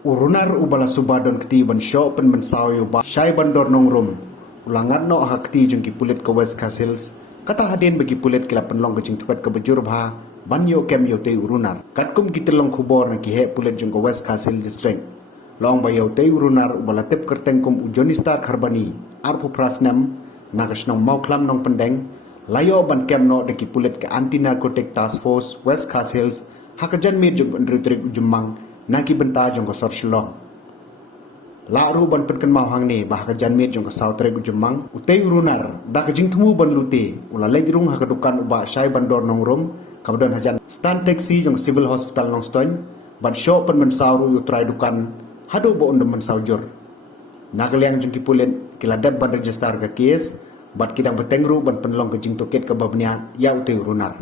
Urunar ubala subadon keti ban syok pen mensau yo ba syai bandor nongrum. Ulangat no hakti jung ki pulit ke West Castles. Kata hadin bagi pulit kila penlong ke jing tepat ke bejur bah ban yo kem yo te urunar. Katkum kita long kubor na ki he pulit jung ke West Castle district. Long ba yo te urunar ubala tip kerteng kum ujonista karbani. Arpu prasnam nagas nong mau klam nong pendeng. Layo ban kem no de ki pulit ke anti narcotic task force West Castles. Hakajan mir jung unrutrik ujumang naki benta jong ko sor shlong la ru ban pen kan mau hang ne bah ka janmit jong ko sautre gu jemang utei urunar da ka jing thumu ban lute ula le dirung ha ka dukan uba syai bandor nong rom kabdon hajan stand taxi jong civil hospital nong stoin ban sho pen men sauru yu trai dukan hadu bo undem men saujur nagaliang jong ki pulen kila dab ban register ka kes bat kidang betengru ban penlong ka jing toket ka babnya ya utei urunar